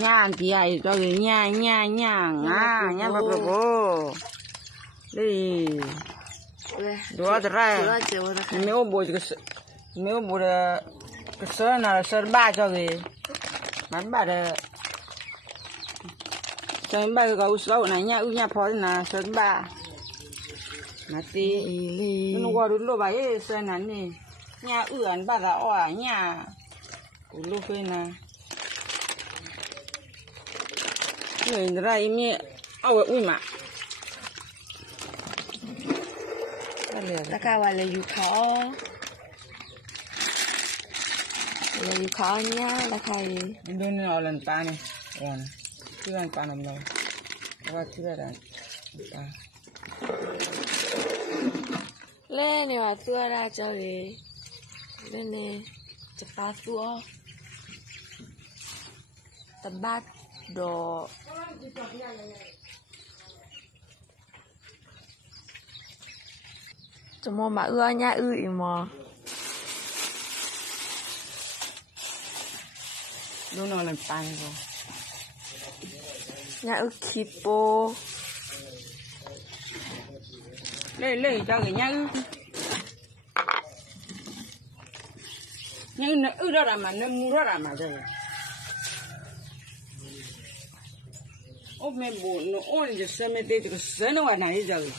nhà thì ai cho cái nhà bơ bơ đi đó ra nếu bố cái sơ nào sơ ba cho cái bán ba là sơ ba cái gấu sấu này nhà phó là sơ ba mà tí nó qua đúng lúc vậy sơ nắn này nhà ưỡn ba là oa nhà của lúc ấy nè người ra im nhẹ ui màราคาวันเลยอยู่เขาเลยอยู่เขาเนี่ยราคาดูนี่เอาเล่นปลาเนี่ยวันที่เล่นปลาหนุ่มเราว่าที่เล่นปลาเล่นเนี่ยว่าตัวได้เจ้าเลยเล่นเนี่ยจะปลาตัวตะบัดดอกจะมองมาเนี่ยอีมอดูนี่เอาเล่นปลาเนี่ยเนี่ยคิปโปlấy cho cái nhá nhưng nó đó là mà nó mua đó là mà rồi ôm mẹ buồn nó ôm cho xem mẹ tê cho sớm nó ngoài này rồi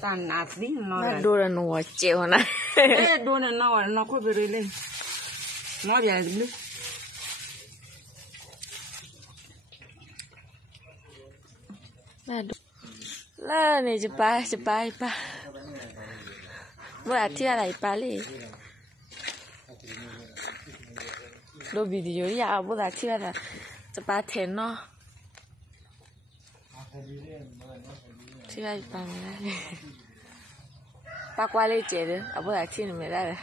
tàn ạt đi nó đua là nó chịu này đua là nó có về lên nó về đi là nàyจะไปเมื่อที่อะไรไปเลยดูวิดีโอยาวเมื่อที่อะไรจะไปเทนเนาะที่อะไรไปไม่ได้ปากว่าเลยเจ๋อเอาเมื่อที่หนูไม่ได้เลย